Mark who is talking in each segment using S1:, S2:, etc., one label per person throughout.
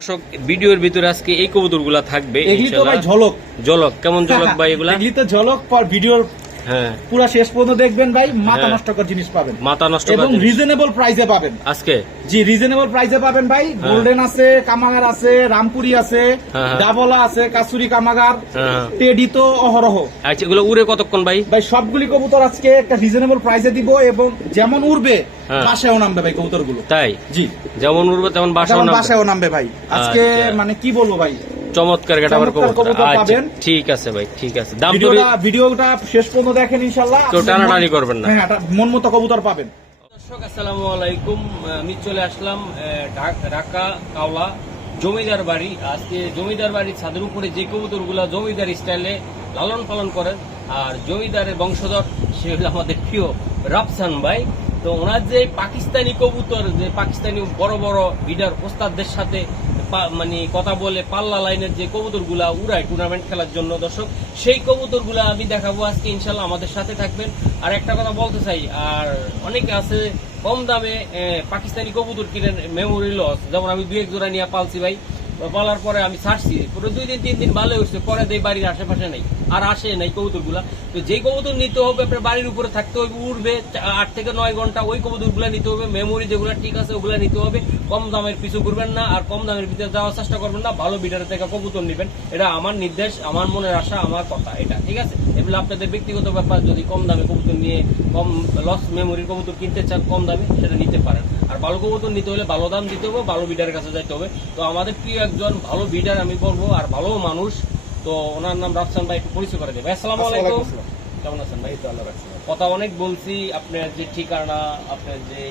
S1: দর্শক ভিডিওর ভিতরে আজকে এই কবুতরগুলা থাকবে।
S2: ঝলক
S1: ঝলক কেমন ঝলক বা এগুলা
S2: তো ঝলক পর ভিডিওর পুরো শেষ পর্যন্ত দেখবেন ভাই মাথা
S1: নষ্ট
S2: নষ্টকর জিনিস পাবেন।
S1: মাথা নষ্ট
S2: এবং রিজনেবল প্রাইসে পাবেন।
S1: আজকে?
S2: জি রিজনেবল প্রাইসে পাবেন ভাই। গোল্ডেন আছে কামাগার আছে রামপুরি আছে
S1: হ্যাঁ, হ্যাঁ।
S2: ডাবলা আছে কাসুরি কামাগার
S1: হ্যাঁ।
S2: টেডি তো অহরহ।
S1: আচ্ছা এগুলো উড়ে কতক্ষণ ভাই?
S2: ভাই সবগুলি কবুতর আজকে একটা রিজনেবল প্রাইসে দিব এবং যেমন উড়বে
S1: হ্যাঁ।
S2: বাসায়ও নামবে ভাই কবুতরগুলো
S1: তাই?
S2: জি।
S1: যেমন উড়বে তেমন নামবে।
S2: বাসায়ও নামবে ভাই। আজকে
S1: আচ্ছা।
S2: মানে কি বলব ভাই?
S1: চমৎকার গেটা আবার
S2: চমৎকার
S1: কবুতর। আচ্ছা ঠিক আছে ভাই ঠিক আছে। দাম
S2: ভিডিওটা ভিডিওটা শেষ পর্যন্ত দেখেন ইনশাল্লাহ।
S1: কেউ টানাটানি করবেন না।
S2: হ্যাঁ মন মতো কবুতর পাবেন।
S1: দর্শক আসসালামু আলাইকুম। আমি চলে আসলাম ঢাকা কাওলা জমিদার বাড়ি। আজকে জমিদার বাড়ির ছাদের উপরে যে কবুতরগুলা জমিদার স্টাইলে লালন পালন করেন আর জমিদারের বংশধর সে হলো আমাদের প্রিয় রাফসান ভাই। তো ওনার যে পাকিস্তানি কবুতর যে পাকিস্তানি বড় বড় বিডার ওস্তাদদের সাথে মানে কথা বলে পাল্লা লাইনের যে কবুতরগুলা উড়ায় টুর্নামেন্ট খেলার জন্য, দর্শক, সেই কবুতরগুলা আমি দেখাবো আজকে ইনশাল্লাহ আমাদের সাথে থাকবেন। আর একটা কথা বলতে চাই, আর অনেকে আছে কম দামে পাকিস্তানি কবুতর কিনেন মেমোরি লস যেমন আমি দু এক জোড়া নিয়ে পালছি ভাই। পালার পরে আমি ছাড়ছি। পুরো দুই দিন, তিন দিন ভালো হচ্ছে পরে দেই বাড়ির আশেপাশে নেই। আর আসে নাই কবুতরগুলা তো যেই কবুতর নিতে হবে, আপনার বাড়ির উপরে থাকতে হবে উঠবে আট থেকে নয় ঘণ্টা ওই কবুতরগুলা নিতে হবে মেমোরি যেগুলো ঠিক আছে ওগুলো নিতে হবে। কম দামের পিছু করবেন না, আর কম দামের ভিতরে যাওয়ার চেষ্টা করবেন না, ভালো বিটারের থেকে কবুতর নেবেন। এটা আমার নির্দেশ, আমার মনের আশা, আমার কথা, এটা, ঠিক আছে? এগুলো আপনাদের ব্যক্তিগত ব্যাপার যদি কম দামে কবুতর নিয়ে কম লস মেমোরির কবুতর কিনতে চান কম দামে সেটা নিতে পারেন। আর ভালো কবুতর নিতে হলে ভালো দাম দিতে হবে ভালো বিডারের কাছে যাইতে হবে। তো আমাদের প্রিয় একজন ভালো বিডার আমি বলব আর ভালো মানুষ তো ওনার নাম রাফসান ভাই একটু পরিচয় করে দেবে আসসালামু আলাইকুম। কেমন আছেন ভাই? কথা অনেক বলছি আপনার যে ঠিকানা আপনার যে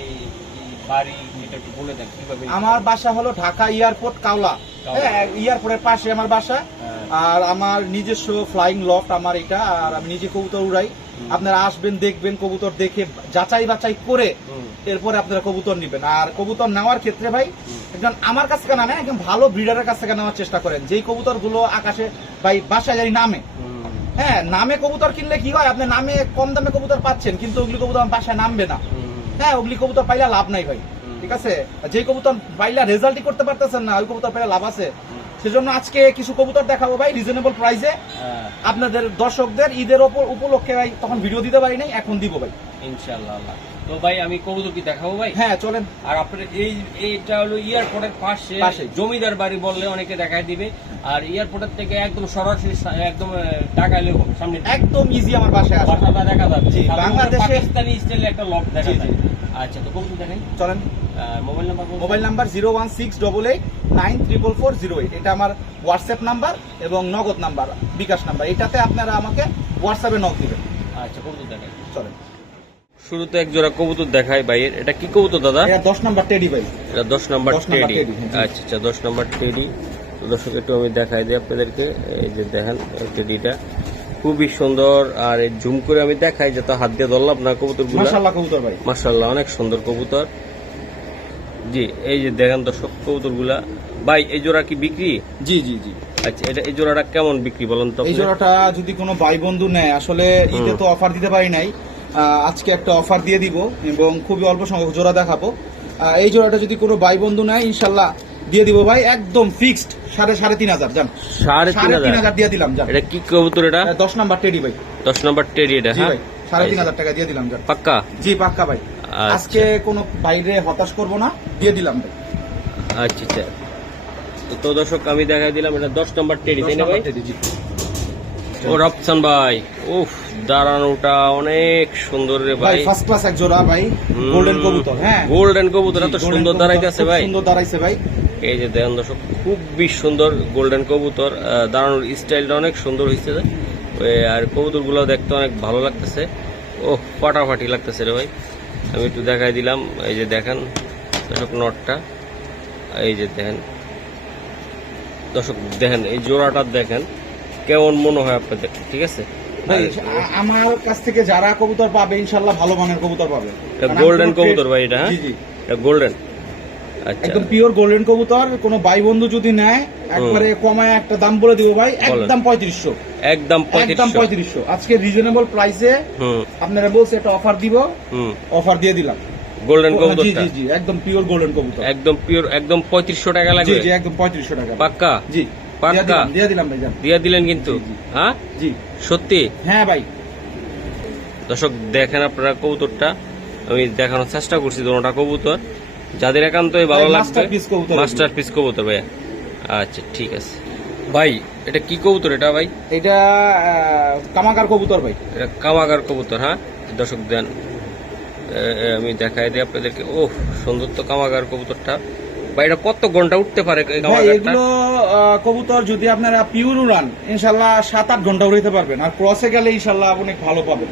S1: বাড়ি এটা একটু বলে দেন কীভাবে
S2: আমার বাসা হলো ঢাকা এয়ারপোর্ট কাওলা। হ্যাঁ এয়ারপোর্টের পাশে আমার বাসা।
S1: হ্যাঁ।
S2: আর আমার নিজস্ব ফ্লাইং লফট আমার এটা আর আমি নিজে কবুতর উড়াই। আপনারা আসবেন দেখবেন কবুতর দেখে যাচাই বাছাই করে এরপরে আপনারা কবুতর নেবেন। আর কবুতর নেওয়ার ক্ষেত্রে ভাই একজন আমার কাছ থেকে নামে একজন ভালো ব্রিডারের কাছ থেকে নেওয়ার চেষ্টা করেন। যেই কবুতরগুলো আকাশে ভাই বাসায় যাই নামে। হ্যাঁ নামে কবুতর কিনলে কি হয়? আপনি নামে কম দামে কবুতর পাচ্ছেন কিন্তু ওগুলি কবুতর বাসায় নামবে না। হ্যাঁ ওগুলি কবুতর পাইলে লাভ নাই ভাই। ঠিক আছে? যে কবুতর পাইলে রেজাল্টই করতে পারতেছেন না ওই কবুতর পাইলে লাভ আছে। সেজন্য আজকে কিছু কবুতর দেখাবো ভাই রিজনেবল প্রাইসে
S1: হ্যাঁ,
S2: আপনাদের দর্শকদের ঈদের ওপর উপলক্ষে ভাই তখন ভিডিও দিতে পারি নাই এখন দিব ভাই।
S1: ইনশাআল্লাহ তো ভাই আমি কবুতর কি দেখাবো ভাই?
S2: হ্যাঁ চলেন।
S1: আর আপনার এই এইটা হলো এয়ারপোর্টের পাশে
S2: পাশে।
S1: জমিদার বাড়ি বললে অনেকে দেখায় দিবে। আর এয়ারপোর্টের থেকে একদম সরাসরি একদম একদম টাকাইলে সামনে
S2: একদম ইজি আমার বাসায় আসে।
S1: বাসাটা দেখা সাধারণত
S2: বাংলাদেশে-
S1: পাকিস্তানি স্টাইলে একটা লক দেখা। যায়। আচ্ছা তো কবুতর দেখাই।
S2: চলেন।
S1: Mobile number
S2: mobile number zero one six double eight nine triple four zero eight এটা আমার হোয়াটসঅ্যাপ নাম্বার এবং নগদ নাম্বার বিকাশ নাম্বার এটাতে আপনারা আমাকে হোয়াটসঅ্যাপে নক দিবেন।
S1: আচ্ছা কবুতর দেখাই।
S2: চলেন।
S1: শুরুতে এক জোড়া কবুতর দেখাই ভাইয়ের। এটা কি কবুতর দাদা?
S2: এটা দশ নাম্বার টেডি ভাই।
S1: এটা দশ নম্বর
S2: 10 নাম্বার
S1: টেডি আচ্ছা আচ্ছা দশ নম্বর টেডি তো দর্শক একটু আমি দেখাই দিই আপনাদেরকে। এই যে দেখেন টেডিটা খুবই সুন্দর। আর এই জুম করে আমি দেখাই যে তো হাত দিয়ে ধরলাম না কবুতরগুলো।
S2: মাশাল্লাহ কবুতর ভাই।
S1: অনেক সুন্দর কবুতর। জি এই যে দেখেন দর্শক কবুতরগুলা। ভাই এই জোড়া কি বিক্রি?
S2: জি জি জি।
S1: আচ্ছা এটা এই জোড়াটা কেমন বিক্রি বলেন তো
S2: এই জোড়াটা যদি কোনো ভাই বন্ধু নেয় আসলে ঈদে তো অফার দিতে পারি নাই। আজকে একটা অফার দিয়ে দিব এবং খুবই অল্প সংখ্যক জোড়া দেখাবো। এই জোড়াটা যদি কোনো ভাই বন্ধু নেয় ইনশাল্লাহ দিয়ে দিব ভাই একদম ফিক্সড সাড়ে সাড়ে তিন হাজার জান।
S1: সাড়ে তিন হাজার?
S2: দিয়ে দিলাম জান।
S1: এটা কি কবুতর এটা?
S2: দশ নাম্বার টেডি ভাই।
S1: দশ নম্বর টেডি এটা হ্যাঁ?
S2: ভাই সাড়ে তিন হাজার টাকা দিয়ে দিলাম জান।
S1: পাক্কা?
S2: জি পাক্কা ভাই। আজকে কোনো বাইরে হতাশ করব না দিয়ে দিলাম ভাই।
S1: আচ্ছা আচ্ছা। তো- দর্শক আমি দেখাই দিলাম এটা দশ নম্বর টেডি তাই না ভাই? ও রফসান ভাই উফ দাঁড়ানোটা অনেক সুন্দর রে
S2: ভাই ফার্স্ট ক্লাস এক জোড়া ভাই গোল্ডেন কবুতর হ্যাঁ।
S1: গোল্ডেন কবুতর এত সুন্দর দাঁড়াইতেছে ভাই।
S2: সুন্দর দাঁড়াইছে ভাই।
S1: এই যে দেখেন দর্শক খুবই সুন্দর গোল্ডেন কবুতর দাঁড়ানোর স্টাইলটা অনেক সুন্দর হয়েছে আর কবুতরগুলো দেখতে অনেক ভালো লাগতেছে। ও ফাটাফাটি লাগতেছে রে ভাই। আমি একটু দেখাই দিলাম। এই যে দেখেন দর্শক নটটা। এই যে দেখেন দর্শক দেখেন এই জোড়াটা দেখেন কেমন মনে হয় আপনাদের ঠিক আছে?
S2: আমার কাছ থেকে যারা কবুতর পাবে ইনশাল্লাহ ভালো মানের কবুতর পাবে।
S1: গোল্ডেন কবুতর ভাই এটা হ্যাঁ? গোল্ডেন
S2: একদম পিওর গোল্ডেন কবুতর কোনো ভাই বন্ধু যদি নেয় একবারে কমায় একটা দাম বলে দিব ভাই একদম পঁয়ত্রিশশো।
S1: একদম
S2: একদম
S1: পঁয়ত্রিশশো।
S2: আজকে রিজনেবল প্রাইসে আপনারা বলছে একটা অফার দিব অফার দিয়ে দিলাম।
S1: গোল্ডেন
S2: জি জি জি একদম পিওর গোল্ডেন কবুতর।
S1: একদম পিওর একদম পঁয়ত্রিশশো টাকা লাগবে?
S2: জি একদম পঁয়ত্রিশশো টাকা।
S1: পাক্কা?
S2: জি
S1: পাক্কা?
S2: দিয়ে দিলাম ভাই
S1: দিয়ে দিলেন কিন্তু। হ্যাঁ?
S2: জি।
S1: সত্যি?
S2: হ্যাঁ ভাই।
S1: দর্শক দেখেন আপনারা কবুতরটা। আমি দেখানোর চেষ্টা করছি দুটা কবুতর। যাদের একান্তই ভালো
S2: ভাই,
S1: লাগবে মাস্টার পিস কবুতর ভাইয়া। আচ্ছা ঠিক আছে। ভাই এটা কি কবুতর এটা ভাই?
S2: এটা কামাকার কবুতর ভাই।
S1: এটা কামাগার কবুতর হ্যাঁ? দর্শক দেন আমি দেখাই দিই আপনাদেরকে। ও সুন্দর তো কামাগার কবুতরটা। ভাই এটা কত ঘণ্টা উঠতে পারে
S2: ভাই এগুলো কবুতর যদি আপনারা পিওর উড়ান ইনশাল্লাহ সাত আট ঘণ্টা উড়াইতে পারবেন। আর ক্রসে গেলে ইনশাল্লাহ অনেক ভালো পাবেন।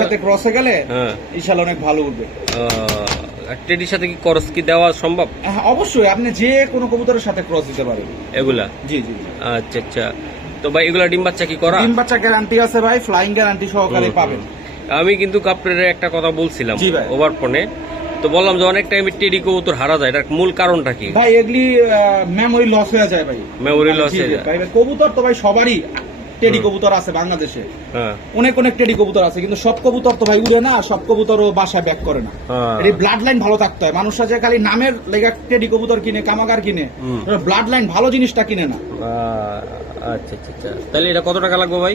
S2: সাথে ক্রসে গেলে
S1: হ্যাঁ।
S2: ইনশাল্লাহ অনেক ভালো উঠবে।
S1: টেডির সাথে কি করস কি দেওয়া সম্ভব?
S2: হ্যাঁ, অবশ্যই। আপনি যে কোনো কবুতরের সাথে ক্রস দিতে পারেন
S1: এগুলা?
S2: জি জি।
S1: আচ্ছা আচ্ছা। তো ভাই এগুলা ডিম বাচ্চা কি করা?
S2: ডিম বাচ্চা গ্যারান্টি আছে ভাই ফ্লাইং গ্যারান্টি সহকারে পাবেন।
S1: আমি কিন্তু আপনার একটা কথা বলছিলাম ওভার ফোনে তো বললাম যে অনেক টাইমে টেডি কবুতর হারা যায় এটার মূল কারণটা কি?
S2: ভাই এগুলি মেমোরি লস হয়ে যায় ভাই।
S1: মেমোরি
S2: লস
S1: হয়ে যায়।
S2: কবুতর তো ভাই সবারই টেডি কবুতর আছে বাংলাদেশে।
S1: হ্যাঁ।
S2: অনেক অনেক টেডি কবুতর আছে কিন্তু সব কবুতর তো ভাই উড়ে না সব কবুতরও বাসায় ব্যাক করে না।
S1: হ্যাঁ।
S2: এই ব্লাড লাইন ভালো থাকতে হয়। মানুষরা যে খালি নামের লেগা টেডি কবুতর কিনে কামাগার কিনে ব্লাড লাইন ভালো জিনিসটা কিনে না।
S1: আচ্ছা আচ্ছা আচ্ছা। তাহলে এটা কত টাকা লাগবে ভাই?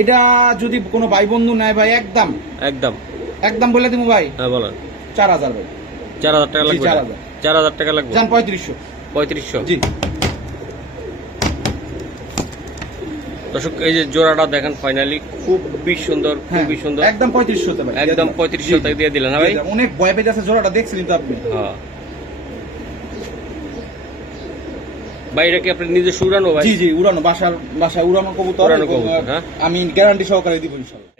S2: এটা যদি কোনো ভাই বন্ধু নেয় ভাই একদম।
S1: একদম।
S2: একদম বলে দিব ভাই।
S1: হ্যাঁ বলেন।
S2: চার হাজার ভাই।
S1: চার হাজার টাকা লাগবে
S2: 4,000
S1: চার হাজার টাকা লাগবে?
S2: পঁয়ত্রিশশো।
S1: পঁয়ত্রিশশো?
S2: জি।
S1: দর্শক এই যে জোড়াটা দেখেন ফাইনালি খুবই সুন্দর
S2: হ্যাঁ,
S1: খুবই সুন্দর।
S2: একদম পঁয়ত্রিশশো
S1: একদম পঁয়ত্রিশশো টাকা দিয়ে দিলেন ভাই?
S2: অনেক ভয় পেয়ে যাচ্ছে জোড়াটা দেখছিলেন তো আপনি?
S1: হ্যাঁ। ভাই কি আপনি নিজে উড়ানো ভাই?
S2: জি জি উড়ানো বাসার বাসায় উড়ানো কবুতর
S1: হ্যাঁ।
S2: আমি গ্যারান্টি সহকারে দিব ইনশাআল্লাহ।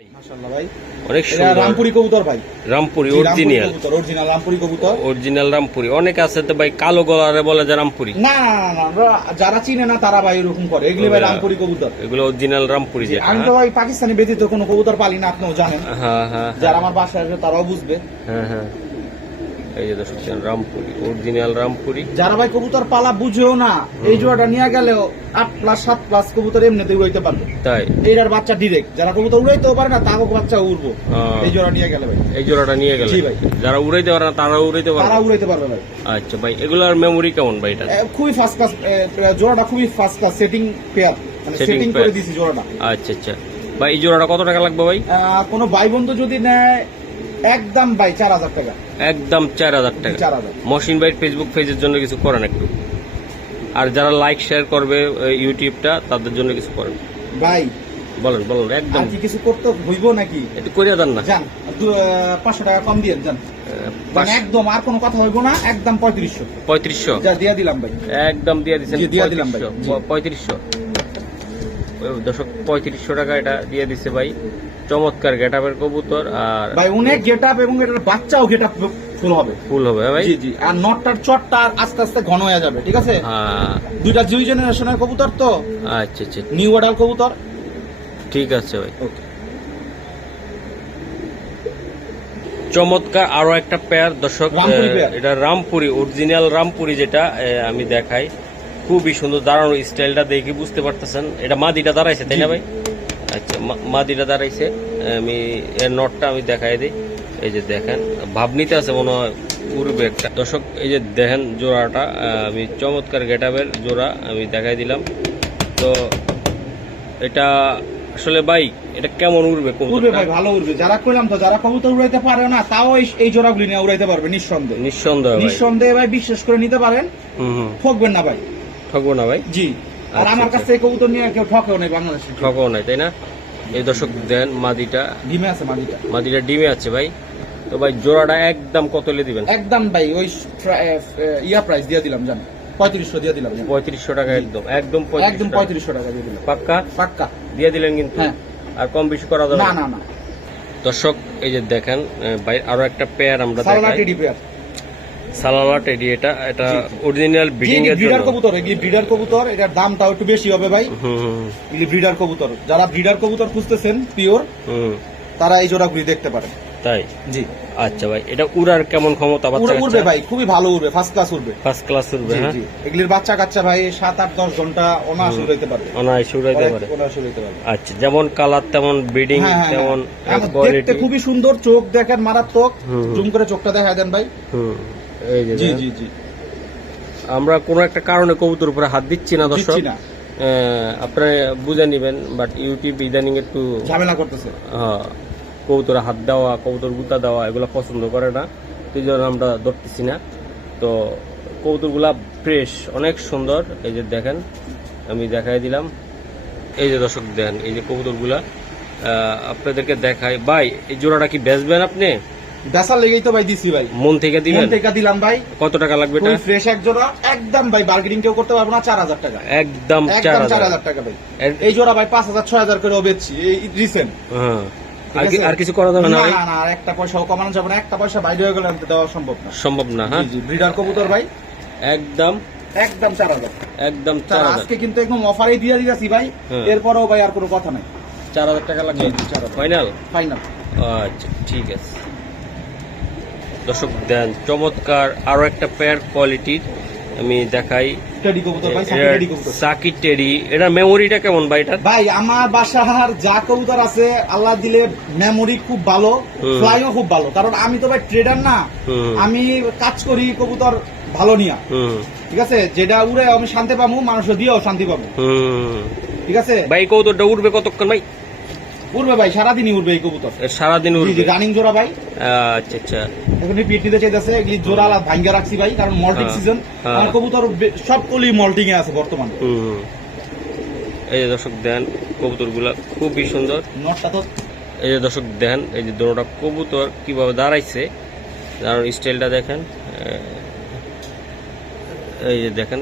S1: অনেক সুন্দর।
S2: রামপুরি কবুতর ভাই।
S1: রামপুরি অরিজিনাল
S2: অরিজিনাল রামপুরি কবুতর।
S1: অরিজিনাল রামপুরি। অনেক আছে তো ভাই কালো গলারে বলে যে রামপুরি।
S2: না না না, না যারা চিনে না তারা ভাই এরকম করে। এগুলো ভাই
S1: ওরা-
S2: রামপুরি কবুতর।
S1: এগুলো অরিজিনাল রামপুরি
S2: আমি তো ভাই পাকিস্তানি ব্যতীত কোনো কবুতর পালি না আপনিও জানেন।
S1: হ্যাঁ হ্যাঁ।
S2: যারা আমার বাসায় আসবে তারাও বুঝবে।
S1: হ্যাঁ হ্যাঁ। এই যে দর্শক রামপুরি অরিজিনাল রামপুরি।
S2: যারা ভাই কবুতর পালা বুঝেও না এই জোড়াটা নিয়ে গেলেও আট প্লাস সাত প্লাস কবুতর এমনিতে উড়াইতে পারবে।
S1: তাই?
S2: এইটার বাচ্চা ডিরেক্ট যারা কবুতর উড়াইতেও পারে না তাও বাচ্চা উড়বো।
S1: হ্যাঁ।
S2: এই জোড়া নিয়ে গেলে ভাই।
S1: এই জোড়াটা নিয়ে গেলে?
S2: ভাই।
S1: যারা উড়াইতে পারে না তারা উড়াইতে পারে
S2: তারা উড়াইতে পারবে ভাই।
S1: আচ্ছা ভাই এগুলার মেমোরি কেমন ভাই এটা?
S2: খুবই ফার্স্ট ক্লাস জোড়াটা খুবই ফার্স্ট ক্লাস সেটিং পেয়ার মানে সেটিং করে দিয়েছি জোড়াটা।
S1: আচ্ছা আচ্ছা। ভাই এই জোড়াটা কত টাকা লাগবে ভাই?
S2: কোনো ভাই বন্ধু যদি নেয় একদম ভাই চার হাজার টাকা।
S1: একদম চার হাজার টাকা।
S2: চার হাজার।
S1: মহসিন ভাইয়ের ফেসবুক পেজের জন্য কিছু করেন একটু। আর যারা লাইক শেয়ার করবে ইউটিউবটা তাদের জন্য কিছু করেন।
S2: ভাই
S1: বলেন বলেন একদম।
S2: কি কিছু করতে হইব নাকি?
S1: একটু করে দেন না।
S2: যান পাঁচশো টাকা কম দিয়ে যান। একদম আর কোনো কথা হইব না একদম পঁয়ত্রিশশো।
S1: পঁয়ত্রিশশো?
S2: যা দিয়ে দিলাম ভাই।
S1: একদম দিয়ে দিচ্ছেন
S2: দিয়ে দিলাম ভাই।
S1: পঁয়ত্রিশশো। দশক পঁয়ত্রিশশো টাকা এটা দিয়ে দিচ্ছে ভাই। চমৎকার গেটাপের কবুতর আর
S2: ভাই অনেক গেট আপ এবং এটার বাচ্চাও গেট আপ ফুল হবে।
S1: ফুল হবে ভাই?
S2: জি জি। আর নটটার চটটা আস্তে আস্তে ঘন হয়ে যাবে ঠিক আছে?
S1: হ্যাঁ,
S2: দুইটা দুই জেনারেশনের কবুতর তো?
S1: আচ্ছা আচ্ছা।
S2: নিউ অর্ডার কবুতর?
S1: ঠিক আছে ভাই।
S2: ওকে।
S1: চমৎকার আরও একটা পেয়ার দর্শক। এটা রামপুরি অরিজিনাল রামপুরি যেটা আমি দেখাই। খুবই সুন্দর দাঁড়ানো স্টাইলটা দেখে বুঝতে পারতেছেন। এটা মাদিটা দাঁড়াইছে তাই না ভাই? আচ্ছা মা- মাদিটা দাঁড়াইছে। আমি এর নটটা আমি দেখাই দিই। এই যে দেখেন ভাব নিতে আছে মনে হয় পূর্বে একটা। দর্শক এই যে দেখেন জোড়াটা আমি চমৎকার গেটাবের জোড়া আমি দেখাই দিলাম। তো এটা আসলে ভাই এটা কেমন উড়বে
S2: উড়বে ভাই ভালো উড়বে। যারা কইলাম তো যারা কবুতর উড়াইতে পারে না তাও এই- জোড়াগুলি নিয়ে উড়াইতে পারবে নিঃসন্দেহে।
S1: নিঃসন্দেহ ভাই।
S2: নিঃসন্দেহে ভাই বিশ্বাস করে নিতে পারেন। ঠকবেন না ভাই।
S1: ঠকবো না ভাই।
S2: জি। আর
S1: আচ্ছা,
S2: আমার
S1: আচ্ছা।
S2: কাছে এই কবুতর নিয়ে কেউ ঠকেও নেই বাংলাদেশে।
S1: ঠকও নাই তাই না? এই দর্শক দেন মাদিটা।
S2: ডিমে আছে মালিটা
S1: মাদিটা ডিমে আছে ভাই। তো ভাই জোড়াটা একদম কত হলে দিবেন?
S2: একদম ভাই ওই ইয়া প্রাইস দিয়ে দিলাম জান। পঁয়ত্রিশশো দিয়ে দিলাম
S1: পঁয়ত্রিশশো টাকা একদম একদম
S2: একদম
S1: পঁয়ত্রিশ
S2: পঁয়ত্রিশশো টাকা দিয়ে দিলাম।
S1: পাক্কা?
S2: পাক্কা।
S1: দিয়ে দিলেন কিন্তু?
S2: হ্যাঁ।
S1: আর কম বেশি করা যাবে
S2: না
S1: না?
S2: না না।
S1: দর্শক এই যে দেখেন ভাই আরও একটা পেয়ার আমরা দেখাই।
S2: টেডি পেয়ার
S1: সালালা টেডি এটা এটা অরিজিনাল ব্রিডিং এর
S2: ব্রিডার কবুতর এগুলি ব্রিডার কবুতর এটার দামটাও একটু বেশি হবে ভাই। এগুলি ব্রিডার কবুতর। যারা ব্রিডার কবুতর খুঁজতেছেন পিওর
S1: হুম।
S2: তারা এই জোড়াগুলি দেখতে পারেন।
S1: তাই?
S2: জি।
S1: আচ্ছা ভাই এটা উড়ার কেমন ক্ষমতা বাচ্চা
S2: উড়ে- উড়বে ভাই খুবই ভালো উড়বে ফার্স্ট ক্লাস উড়বে।
S1: ফার্স্ট ক্লাস উড়বে হ্যাঁ?
S2: এগুলির বাচ্চা কাচ্চা ভাই সাত আট দশ ঘণ্টা অনায়াস উড়াইতে পারবে।
S1: অনায়াসে উড়াইতে পারে
S2: অনায়াস উড়াইতে পারবে।
S1: আচ্ছা যেমন কালার তেমন ব্রিডিং
S2: হ্যাঁ, হ্যাঁ,
S1: তেমন
S2: হ্যাঁ।
S1: কোয়ালিটি
S2: দেখতে খুবই সুন্দর চোখ দেখেন মারাত্মক। জুম করে চোখটা দেখা দেন ভাই।
S1: হুম। এই যে
S2: জি জি জি।
S1: আমরা কোনো একটা কারণে কবুতর উপরে হাত দিচ্ছি না দর্শক। আপনারা বুঝে নেবেন বাট ইউটিউব ইদানিং একটু
S2: ঝামেলা করতেছে।
S1: হ্যাঁ, কবুতরে হাত দেওয়া কবুতর গুতা দেওয়া এগুলো পছন্দ করে না। সেই জন্য আমরা ধরতেছি না। তো কবুতরগুলা ফ্রেশ অনেক সুন্দর। এই যে দেখেন আমি দেখাই দিলাম। এই যে দর্শক দেখেন এই যে কবুতরগুলা আপনাদেরকে দেখাই। ভাই এই জোড়াটা কি বেচবেন আপনি?
S2: বেসার লেগেই তো ভাই দিছি ভাই।
S1: মন থেকে দিবেন?
S2: মন থেকে দিলাম ভাই।
S1: কত টাকা লাগবে এটা?
S2: ফ্রেশ এক জোড়া একদম ভাই বার্গেনিং কেউ করতে পারব না চার হাজার টাকা।
S1: একদম চার
S2: একদম চার
S1: হাজার।
S2: হাজার টাকা ভাই। এই জোড়া ভাই পাঁচ হাজার ছয় হাজার করে বেচছি এই রিসেন্ট
S1: হ্যাঁ। আর কিছু করা যাবে না
S2: না
S1: ভাই?
S2: একটা পয়সাও কমানো যাবে না একটা পয়সা বাইরে হয়ে গেলে দেওয়া সম্ভব না।
S1: সম্ভব না হ্যাঁ?
S2: ব্রিডার কবুতর ভাই।
S1: একদম।
S2: একদম চার হাজার।
S1: একদম
S2: চার
S1: চার হাজার।
S2: আজকে কিন্তু একদম অফারে দিয়ে দিয়েছি ভাই।
S1: হ্যাঁ।
S2: এরপরেও ভাই আর কোনো কথা নাই।
S1: চার হাজার টাকা লাগবে। ফাইনাল
S2: ফাইনাল
S1: আচ্ছা ঠিক আছে। দর্শক দেন চমৎকার আরও একটা পেয়ার কোয়ালিটির আমি দেখাই। টেরি এটা মেমোরিটা কেমন ভাই এটার
S2: ভাই আমার বাসার যা কবুতর আছে আল্লাহ দিলে মেমোরি খুব ভালো ফ্লাইও খুব ভালো। কারণ আমি তো ভাই ট্রেডার না আমি কাজ করি কবুতর ভালো নিয়া। ঠিক আছে? যেটা উড়ে আমি শান্তি পাবো মানুষও দিয়েও শান্তি পাবো। ঠিক আছে?
S1: ভাই কৌতরটা উঠবে কতক্ষণ ভাই?
S2: উড়বে ভাই সারাদিনই উড়বে এই কবুতর।
S1: সারাদিন
S2: জি রানিং জোড়া ভাই।
S1: আচ্ছা আচ্ছা।
S2: এখন পিট নিতে চাইতেছে এগুলি জোড়া ভাঙ্গা রাখছি ভাই কারণ মল্টিং সিজন। আমার কবুতর সবগুলি মল্টিং এ আছে বর্তমানে।
S1: এই যে দর্শক দেন কবুতরগুলা খুবই সুন্দর।
S2: নটটা তো।
S1: এই যে দর্শক দেখেন এই যে দুটোটা কবুতর কীভাবে দাঁড়াইছে দাঁড়ানোর স্টাইলটা দেখেন। এই যে দেখেন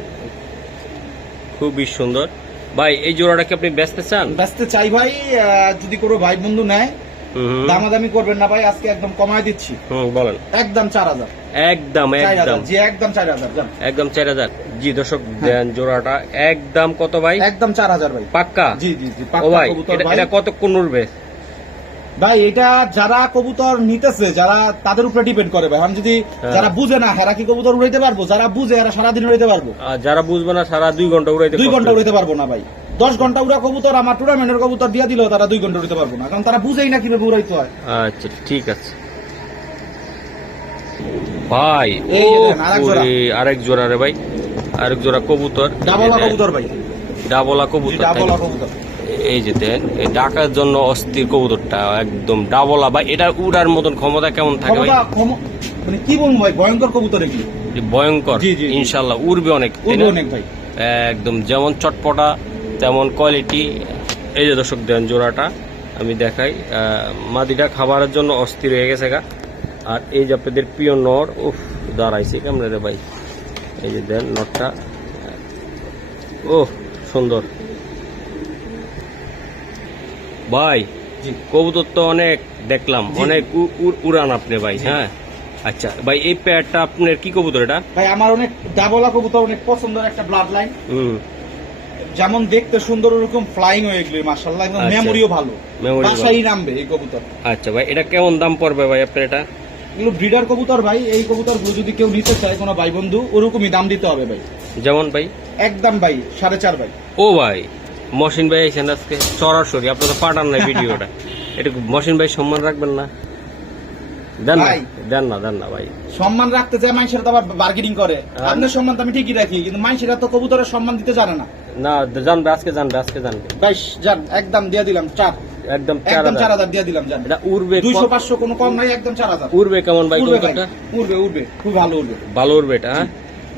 S1: খুবই সুন্দর। ভাই এই জোড়াটাকে আপনি বেচতে চান?
S2: বেচতে চাই ভাই যদি কোনো ভাই বন্ধু নেয় দামাদামি করবেন না ভাই আজকে একদম কমায় দিচ্ছি।
S1: বলেন।
S2: একদম চার হাজার।
S1: একদম একদম।
S2: জি একদম চার হাজার
S1: একদম চার হাজার। জি দর্শক দেন জোড়াটা। একদম কত ভাই?
S2: একদম চার হাজার ভাই।
S1: পাক্কা?
S2: জি জি জি পাক্কা
S1: ভাই এটা-
S2: ভাই।
S1: এটা কতক্ষণ উঠবে
S2: ভাই এটা যারা কবুতর নিতেছে যারা তাদের উপরে ডিপেন্ড করে ভাই। আমি যদি
S1: হ্যাঁ।
S2: যারা বুঝে না হেরা কি কবুতর উড়াইতে পারব? যারা বুঝে এরা সারাদিন উড়াইতে পারব?
S1: আর যারা বুঝবে না সারা দুই ঘণ্টা উড়াইতে
S2: দুই
S1: ঘণ্টা।
S2: উড়াইতে পারব না ভাই। দশ ঘণ্টা উড়া কবুতর আমার টুর্নামেন্টের কবুতর দিয়ে দিলেও তারা দুই ঘণ্টা উড়াইতে পারব না। কারণ তারা বুঝেই না কীভাবে উড়াইতে হয়।
S1: আচ্ছা ঠিক আছে। ভাই
S2: আরেক জোড়া।
S1: রে ভাই। আরেক জোড়া কবুতর।
S2: ডাবলা কবুতর ভাই।
S1: ডাবলা কবুতর
S2: ডাবলা? কবুতর।
S1: এই যে দেন এই ডাকার জন্য অস্থির কবুতরটা একদম ডাবলা ভাই এটা উড়ার মতন ক্ষমতা কেমন থাকে ভাই?
S2: মানে কি বলব ভাই ভয়ঙ্কর কবুতর এগুলি।
S1: ভয়ঙ্কর। ইনশাল্লাহ উড়বে অনেক
S2: উড়বে অনেক ভাই।
S1: একদম যেমন চটপটা তেমন কোয়ালিটি এই যে দর্শক দেন জোড়াটা আমি দেখাই। মাদিটা খাবারের জন্য অস্থির হয়ে গেছে গা। আর এই যে আপনাদের প্রিয় নর উফ দাঁড়াইছে কেমন রে ভাই? এই যে দেন নটটা। ও সুন্দর। ভাই কবুতর তো অনেক দেখলাম অনেক উড়ান আপনি ভাই হ্যাঁ? আচ্ছা ভাই এই প্যাডটা আপনার কি কবুতর এটা?
S2: ভাই আমার অনেক ডাবলা কবুতর অনেক পছন্দের একটা ব্লাড লাইন
S1: হুম।
S2: যেমন দেখতে সুন্দর ওরকম ফ্লাইং হয়ে এগুলি মার্শাল্লাহ একদম
S1: আচ্ছা।
S2: মেমোরিও ভালো।
S1: Memory ভালো।
S2: বাসাই নামবে এই কবুতর।
S1: আচ্ছা ভাই এটা কেমন দাম পড়বে ভাই আপনার এটা?
S2: এগুলো ব্রিডার কবুতর ভাই এই কবুতর যদি কেউ নিতে চায় কোনো ভাই বন্ধু ওরকমই দাম দিতে হবে ভাই।
S1: যেমন ভাই?
S2: একদম ভাই সাড়ে চার ভাই।
S1: ও ভাই মহসিন ভাই আইসেন আজকে সরাসরি আপনার তো পাঠান না ভিডিওটা। এটা মহসিন ভাই সম্মান রাখবেন না? দেন না দেন না দেন না ভাই।
S2: সম্মান রাখতে চায় মানুষের তো আবার বার্গেনিং করে। আপনার সম্মান তো আমি ঠিকই রাখি কিন্তু মানুষেরা তো কবুতরের সম্মান দিতে জানে না।
S1: না জানবে আজকে জানবে আজকে
S2: একদম দিয়ে দিলাম চার।
S1: একদম চার
S2: একদম চার
S1: হাজার
S2: দিয়ে দিলাম জান
S1: এটা উড়বে
S2: দুইশো পাঁচশো কোনো কম নাই একদম চার হাজার।
S1: উড়বে কেমন ভাই
S2: খুব ভালো উঠবে
S1: ভালো উড়বে এটা হ্যাঁ?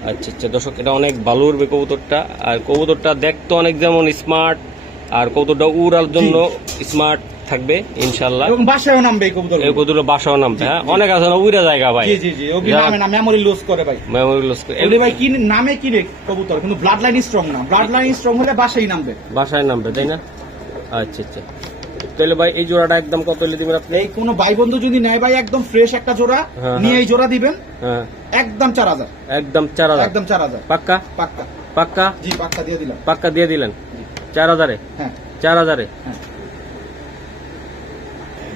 S1: আচ্ছা আচ্ছা দর্শক এটা অনেক ভালো উড়বে কবুতরটা। আর কবুতরটা দেখতে অনেক যেমন স্মার্ট আর কবুতরটা উড়ার জন্য স্মার্ট থাকবে ইনশাল্লাহ
S2: এবং বাসায়ও নামবে এই কবুতর
S1: এই কবুতর বাসাও নামবে হ্যাঁ? অনেক আছে না উড়ে জায়গা ভাই।
S2: জি জি জি। নামে না মেমোরি লুজ করে ভাই।
S1: মেমোরি লস করে।
S2: এগুলি ভাই কি নামে কি রে কবুতর? কিন্তু ব্লাড লাইন স্ট্রং না। ব্লাড লাইন স্ট্রং হলে বাসাই নামবে।
S1: বাসায় নামবে তাই না? আচ্ছা আচ্ছা। তাহলে ভাই এই জোড়াটা একদম কত দিবেন আপনি?
S2: এই কোনো ভাই বন্ধু যদি নেয় ভাই একদম ফ্রেশ একটা জোড়া
S1: হ্যাঁ,
S2: নিয়ে
S1: হ্যাঁ।
S2: এই জোড়া দিবেন।
S1: হ্যাঁ।
S2: একদম চার হাজার।
S1: একদম চার হাজার।
S2: একদম চার হাজার।
S1: পাক্কা?
S2: পাক্কা।
S1: পাক্কা?
S2: জি পাক্কা দিয়ে দিলাম।
S1: পাক্কা দিয়ে দিলেন? চার হাজারে?
S2: হ্যাঁ।
S1: চার হাজারে?
S2: হ্যাঁ।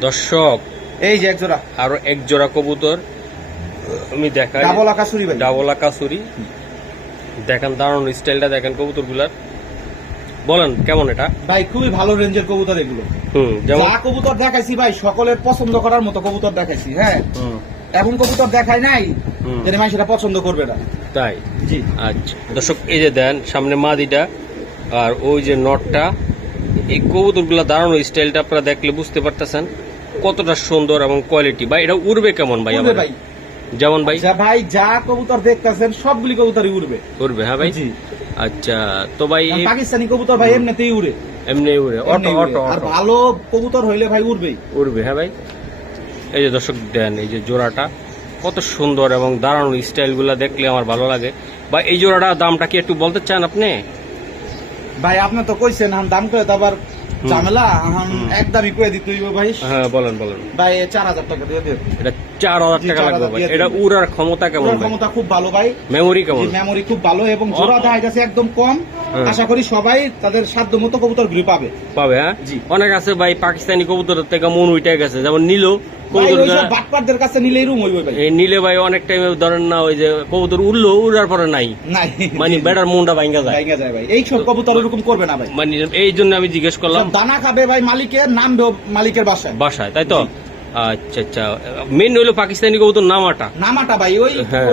S1: দর্শক
S2: এই যে এক জোড়া
S1: আরও এক জোড়া কবুতর। আমি দেখাই।
S2: ডাবল আকাশুরি ভাই।
S1: ডাবল কাসুরি দেখেন দারুণ স্টাইলটা দেখেন কবুতরগুলার বলেন কেমন এটা?
S2: ভাই খুবই ভালো রেঞ্জের কবুতর এগুলো।
S1: হুম
S2: যা কবুতর দেখাইছি ভাই সকলের পছন্দ করার মতো কবুতর দেখাইছি হ্যাঁ। এমন কবুতর দেখাই নাই যেটা মানুষ সেটা পছন্দ করবে না।
S1: তাই?
S2: জি।
S1: আচ্ছা। দর্শক এই যে দেন সামনে মাদিটা আর ওই যে নটটা এই কবুতরগুলো দাঁড়ানো স্টাইলটা আপনারা দেখলে বুঝতে পারতেছেন কতটা সুন্দর এবং কোয়ালিটি ভাই এটা উড়বে কেমন ভাই আমার
S2: ভাই।
S1: যেমন ভাই?
S2: যা ভাই যা কবুতর দেখতেছেন সবগুলি কবুতরই উড়বে।
S1: উড়বে হ্যাঁ ভাই?
S2: জি।
S1: আচ্ছা তো ভাই
S2: পাকিস্তানি কবুতর ভাই এমনিতেই উড়ে।
S1: এমনি উড়ে। অটো অটো
S2: আর ভালো কবুতর হইলে ভাই উড়বেই।
S1: উড়বে হ্যাঁ ভাই? এই যে দর্শক দেন এই যে জোড়াটা কত সুন্দর এবং দাঁড়ানো স্টাইলগুলো দেখলে আমার ভালো লাগে। বা এই জোড়াটা দামটা কি একটু বলতে চান আপনি?
S2: ভাই আপনি তো কইছেন আম দাম করে আবার ঝামেলা। এক একদমই কয়ে দিতে হইব ভাই।
S1: হ্যাঁ বলেন বলেন।
S2: ভাই চার হাজার টাকা দিয়ে দিও।
S1: এটা চার হাজার টাকা লাগবে ভাই। এটা উড়ার ক্ষমতা কেমন
S2: ক্ষমতা খুব ভালো ভাই।
S1: মেমোরি কেমন?
S2: মেমোরি খুব ভালো এবং জোড়া দেখা যাচ্ছে একদম কম।
S1: হ্যাঁ।
S2: আশা করি সবাই তাদের সাধ্য মতো কবুতর পাবে।
S1: পাবে হ্যাঁ? অনেক আছে ভাই পাকিস্তানি কবুতরের থেকে মন উইটা গেছে। যেমন নিল
S2: বাটপারদের কাছে নিলেই রুম হইবে ভাই।
S1: এই নিলে ভাই অনেক টাইমে ধরেন না ওই যে কবুতর উড়লো উড়ার পরে নাই। মানে বেটার মনটা ভাঙ্গা যায়।
S2: ভাই। এই সব কবুতর এরকম করবে না ভাই।
S1: মানে এই জন্য আমি জিজ্ঞেস করলাম।
S2: দানা খাবে ভাই মালিকের নামবে মালিকের বাসায়।
S1: বাসায় তাই তো? আচ্ছা আচ্ছা। মেন হইল পাকিস্তানি কবুতর নামাটা।
S2: নামাটা ভাই ওই
S1: হ্যাঁ।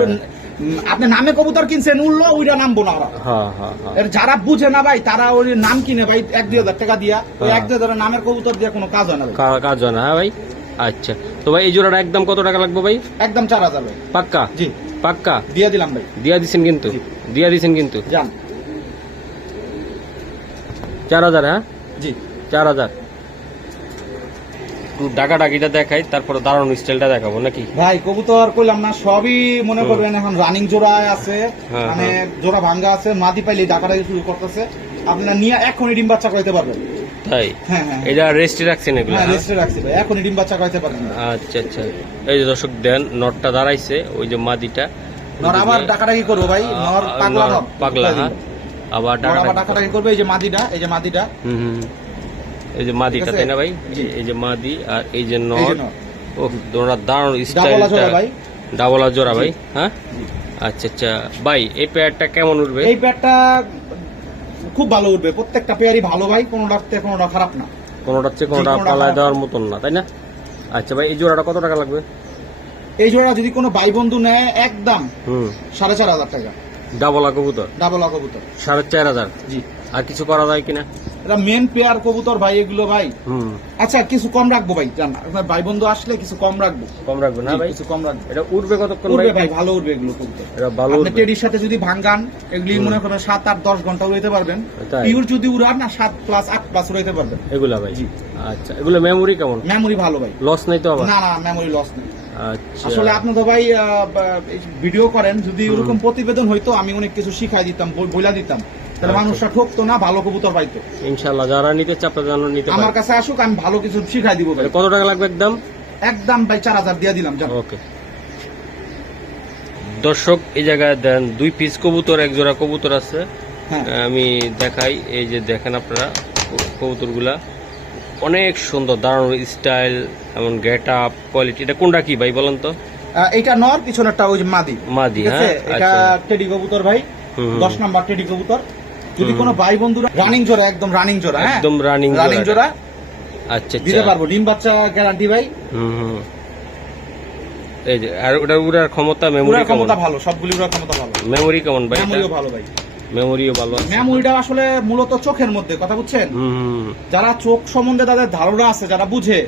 S2: আপনি নামে কবুতর কিনছেন উঠল ওইটা নামবো না ওরা।
S1: হ্যাঁ হ্যাঁ
S2: এর যারা বুঝে না ভাই তারা ওই নাম কিনে ভাই এক দুই হাজার টাকা দিয়া ওই। এক দুই হাজার নামের কবুতর দিয়ে কোনো কাজ হয় না
S1: কাজ হয় না হ্যাঁ ভাই? আচ্ছা। তো ভাই এই জোড়াটা একদম কত টাকা লাগবে ভাই?
S2: একদম চার হাজার ভাই।
S1: পাক্কা?
S2: জি।
S1: পাক্কা?
S2: দিয়ে দিলাম ভাই।
S1: দিয়া দিছেন কিন্তু। দিয়া দিছেন কিন্তু?
S2: যান।
S1: চার হাজার হ্যাঁ?
S2: জি।
S1: চার হাজার। ডাকা ডাকিটা দেখাই তারপরে দারুণ স্টাইলটা দেখাবো নাকি?
S2: ভাই কবুতর কইলাম না সবই মনে করবেন এখন রানিং জোড়ায় আছে
S1: হ্যাঁ,
S2: মানে জোড়া ভাঙ্গা আছে মাদি পাইলে ডাকাডাকি শুরু করতেছে। আপনার নিয়ে এখনই ডিম বাচ্চা করাইতে পারবেন।
S1: তাই?
S2: হ্যাঁ হ্যাঁ।
S1: এটা রেস্টে রাখছেন এগুলো
S2: হ্যাঁ
S1: হ্যাঁ?
S2: রেস্টে রাখছি ভাই এখনই ডিম বাচ্চা করাইতে পারবেন।
S1: আচ্ছা আচ্ছা। এই যে দর্শক দেন নটটা দাঁড়াইছে ওই যে মাদিটা।
S2: নর আবার ডাকাডাকি করব ভাই নর পাগলা
S1: নর পাগলা হ্যাঁ? আবার
S2: ডাকাডাকি করবে। এই যে মাদিটা এই যে মাদিটা।
S1: হুম হুম। এই যে মাদিটা তাই না ভাই। এই যে মাদি আর এই যে নর ও ওনার দারুণ
S2: ডাবলা
S1: স্টাইলটা
S2: ভাই।
S1: ডাবলা জোড়া ভাই হ্যাঁ? আচ্ছা আচ্ছা। ভাই এই পেয়ারটা কেমন উঠবে?
S2: এই প্যাডটা খুব ভালো উঠবে। প্রত্যেকটা পেয়ারই ভালো ভাই কোনোটাতে কোনোটা খারাপ না।
S1: কোনোটা হচ্ছে কোনোটা
S2: কোনোটা
S1: পালায় দেওয়ার মতন না তাই না? আচ্ছা ভাই এই জোড়াটা কত টাকা লাগবে?
S2: এই জোড়া যদি কোনো ভাই বন্ধু নেয় একদম
S1: হুম।
S2: সাড়ে চার হাজার টাকা।
S1: ডাবলা কবুতর?
S2: ডাবল কবুতর।
S1: সাড়ে চার হাজার?
S2: জি।
S1: আর কিছু করা যায় কিনা?
S2: এটা মেন পেয়ার কবুতর ভাই এগুলো ভাই। আচ্ছা কিছু কম রাখব ভাই জান আপনার ভাই বন্ধু আসলে কিছু কম রাখব।
S1: কম রাখবে না ভাই?
S2: কিছু কম রাখব।
S1: এটা উঠবে কতক্ষণ
S2: উঠবে
S1: ভাই?
S2: ভালো উঠবে এগুলো কবুতর।
S1: এটা ভালো
S2: আপনি টেডির সাথে যদি ভাঙ্গান এগুলি মনে করেন সাত আট দশ ঘণ্টা উড়াইতে পারবেন? পিওর যদি উড়ান না সাত প্লাস আট প্লাস উড়াইতে পারবেন।
S1: এগুলা ভাই?
S2: জি।
S1: আচ্ছা এগুলো মেমোরি কেমন?
S2: মেমোরি ভালো ভাই।
S1: লস নাই তো আবার?
S2: না না মেমোরি লস নেই। আসলে আপনি তো ভাই ভিডিও করেন যদি ওরকম প্রতিবেদন হইতো আমি অনেক কিছু শিখাই দিতাম বই- বইলা দিতাম। তাহলে
S1: আচ্ছা।
S2: মানুষটা ঠকতো না ভালো কবুতর পাইতো।
S1: ইনশাল্লাহ যারা নিতে চাপ নিতে
S2: আমার কাছে আসুক আমি ভালো কিছু শিখাই দিব
S1: কত টাকা লাগবে একদম?
S2: একদম ভাই চার হাজার দিয়ে দিলাম
S1: ওকে। দর্শক এই জায়গায় দেন দুই পিস কবুতর এক জোড়া কবুতর আছে।
S2: হ্যাঁ।
S1: আমি দেখাই এই যে দেখেন আপনারা কবুতরগুলা। অনেক সুন্দর দারুণ স্টাইল এমন গেট আপ কোয়ালিটি এটা কোনটা কি ভাই বলেন তো?
S2: এইটা নর পিছনেরটা ওই মাদি।
S1: মাদি হ্যাঁ
S2: এটা
S1: আচ্ছা।
S2: টেডি কবুতর ভাই। দশ নাম্বার টেডি কবুতর। যদি। কোনো ভাই বন্ধুরা রানিং জোড়া একদম রানিং জোড়া হ্যাঁ?
S1: একদম রানিং
S2: রানিং জোড়া।
S1: আচ্ছা
S2: দিতে
S1: আচ্ছা
S2: পারব। ডিম বাচ্চা গ্যারান্টি ভাই।
S1: হুম এই যে আর ওটার উড়ার ক্ষমতা মেমোরি
S2: ক্ষমতা ভালো সবগুলি উড়ার ক্ষমতা ভালো।
S1: মেমোরি কেমন ভাই
S2: মেমোরিও ভালো ভাই।
S1: মেমোরিও ভালো
S2: মেমোরিটা আসলে মূলত চোখের মধ্যে কথা বুঝছেন? যারা চোখ সম্বন্ধে তাদের ধারণা আছে যারা বুঝে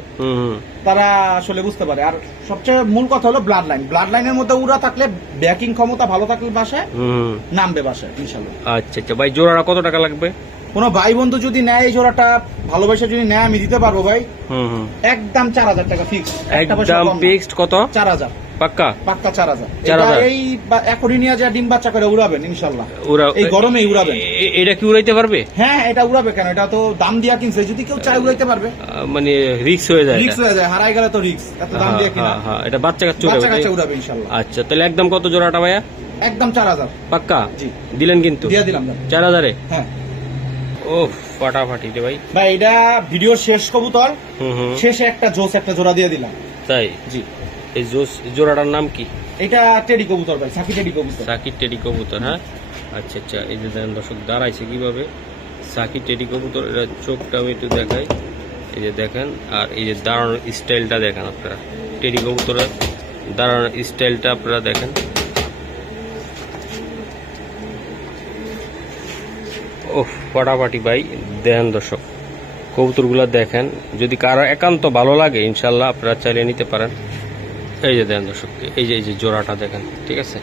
S2: তারা আসলে বুঝতে পারে। আর সবচেয়ে মূল কথা হলো ব্লাড লাইন ব্লাড লাইনের মধ্যে উড়া থাকলে ব্যাকিং ক্ষমতা ভালো থাকলে বাসায় নামবে বাসায় ইনশাল্লাহ
S1: আচ্ছা আচ্ছা। ভাই জোড়াটা কত টাকা লাগবে?
S2: কোনো ভাই বন্ধু যদি নেয় এই জোড়াটা ভালোবাসা যদি নেয় আমি দিতে পারব ভাই।
S1: হুম হুম।
S2: একদম চার হাজার টাকা ফিক্স
S1: একদম ফিক্সড কত?
S2: চার হাজার।
S1: পাক্কা?
S2: পাক্কা চার হাজার। এই এখনই নিয়ে যা ডিম বাচ্চা করে উড়াবেন ইনশাল্লাহ।
S1: উড়া
S2: এই গরমেই উড়াবেন।
S1: এটা কি উড়াইতে পারবে?
S2: হ্যাঁ এটা উড়াবে কেন? এটা তো দাম দিয়া কিনছে। যদি কেউ চায় উড়াইতে পারবে।
S1: মানে রিক্স হয়ে যায়
S2: রিক্স হয়ে যায় হারাই গেলে তো রিক্স এত দাম
S1: হ্যাঁ,
S2: দিয়ে কিনা।
S1: হ্যাঁ, হ্যাঁ, এটা বাচ্চা কাচ্চা
S2: বাচ্চা
S1: উড়াবে
S2: কাচ্চা উড়াবে ইনশাল্লাহ।
S1: আচ্ছা তাহলে একদম কত জোড়াটা ভাইয়া?
S2: একদম চার হাজার।
S1: পাক্কা?
S2: জি।
S1: দিলেন কিন্তু?
S2: দিয়ে দিলাম
S1: চার হাজারে?
S2: হ্যাঁ।
S1: ও ফাটাফাটি রে ভাই।
S2: ভাই এটা ভিডিওর শেষ কবুতর।
S1: হুম হুম।
S2: শেষে একটা জোস একটা জোড়া দিয়ে দিলাম।
S1: তাই?
S2: জি।
S1: এই জোড়াটার নাম কি?
S2: এটা টেডি কবুতর ভাই সাকি টেডি কবুতর।
S1: সাকির টেডি কবুতর হ্যাঁ? আচ্ছা আচ্ছা এই যে দেখেন দর্শক দাঁড়াইছে কীভাবে? সাকির টেডি কবুতর এটা চোখটা আমি একটু দেখাই। এই যে দেখেন আর এই যে দাঁড়ানোর স্টাইলটা দেখেন আপনারা। টেডি কবুতরের দাঁড়ানোর স্টাইলটা আপনারা দেখেন। ও ফাটাফাটি ভাই দেখেন দর্শক কবুতরগুলো দেখেন। যদি কারও একান্ত ভালো লাগে ইনশাল্লাহ আপনারা চাইলে নিতে পারেন। এই যে দেখেন দর্শক এই যে এই যে জোড়াটা দেখেন ঠিক আছে?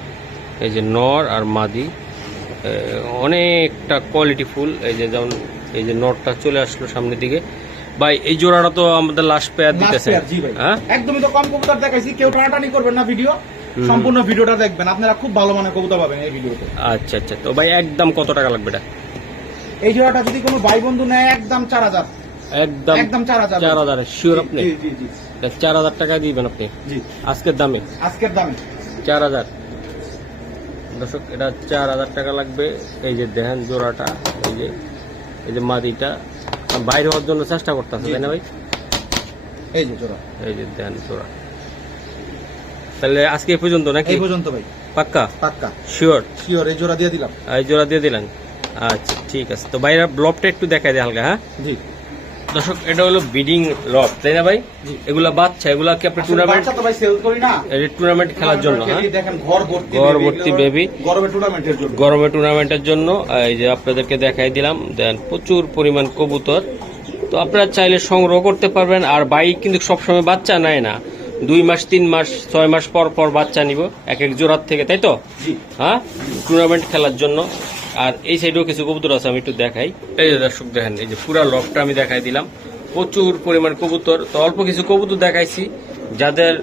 S1: এই যে নর আর মাদি অনেকটা কোয়ালিটি ফুল। এই যে যেমন এই যে নরটা চলে আসলো সামনের দিকে। ভাই এই জোড়াটা তো আমাদের লাস্ট পেয়ার দিতেছে। হ্যাঁ?
S2: একদমই তো কম কবুতর দেখাইছি কেউ টানাটানি করবেন না ভিডিও সম্পূর্ণ ভিডিওটা দেখবেন আপনারা খুব ভালো মানে কবুতর পাবেন এই ভিডিওতে
S1: আচ্ছা আচ্ছা। তো ভাই একদম কত টাকা লাগবে এটা?
S2: এই জোড়াটা যদি কোনো ভাই বন্ধু নেয় একদম চার হাজার।
S1: একদম
S2: একদম চার হাজার।
S1: চার হাজার শিওর আপনি?
S2: জি জি জি।
S1: এটা চার হাজার টাকা দিবেন আপনি?
S2: জি।
S1: আজকের দামে?
S2: আজকের দামে।
S1: চার হাজার। দর্শক এটা চার হাজার টাকা লাগবে। এই যে দেখেন জোড়াটা এই যে এই যে মাদিটা। বাইরে হওয়ার জন্য চেষ্টা করতেছে। তাই না ভাই?
S2: এই যে জোড়া।
S1: এই যে দেন জোড়া। তাহলে আজকে এই পর্যন্ত নাকি?
S2: এই পর্যন্ত ভাই।
S1: পাক্কা?
S2: পাক্কা।
S1: শিওর
S2: শিওর এই জোড়া দিয়ে দিলাম।
S1: এই জোড়া দিয়ে দিলেন? আচ্ছা ঠিক আছে। তো ভাইরা ব্লবটা একটু দেখাই দেয় হালকা হ্যাঁ?
S2: জি।
S1: দর্শক এটা হলো বিডিং লব তাই না ভাই? এগুলা বাচ্চা এগুলা কি আপনি টুর্নামেন্ট
S2: বাচ্চা তো ভাই সেল করি না।
S1: টুর্নামেন্ট খেলার জন্য হ্যাঁ?
S2: দেখেন ঘর ভর্তি
S1: ঘর ভর্তি baby।
S2: গরমে টুর্নামেন্টের জন্য।
S1: গরমে টুর্নামেন্টের জন্য এই যে আপনাদেরকে দেখাই দিলাম দেন প্রচুর পরিমাণ কবুতর। তো আপনারা চাইলে সংগ্রহ করতে পারবেন আর বাইক কিন্তু সবসময় বাচ্চা নেয় না। দুই মাস তিন মাস ছয় মাস পর পর বাচ্চা নিব এক এক জোড়ার থেকে তাই তো? হ্যাঁ? টুর্নামেন্ট খেলার জন্য। আর এই সাইডেও কিছু কবুতর আছে, আমি একটু দেখাই। এই যে দর্শক, দেখেন, এই যে পুরা লকটা আমি দেখাই দিলাম। প্রচুর পরিমাণ কবুতর, তো অল্প কিছু কবুতর দেখাইছি। যাদের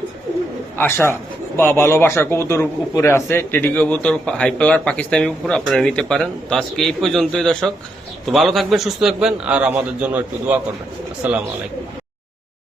S1: আশা বা ভালোবাসা কবুতর উপরে আছে, টেডি কবুতর হাইপালার পাকিস্তানির উপরে আপনারা নিতে পারেন। তো আজকে এই পর্যন্তই দর্শক। তো ভালো থাকবেন, সুস্থ থাকবেন, আর আমাদের জন্য একটু দোয়া করবেন। আসসালামু আলাইকুম।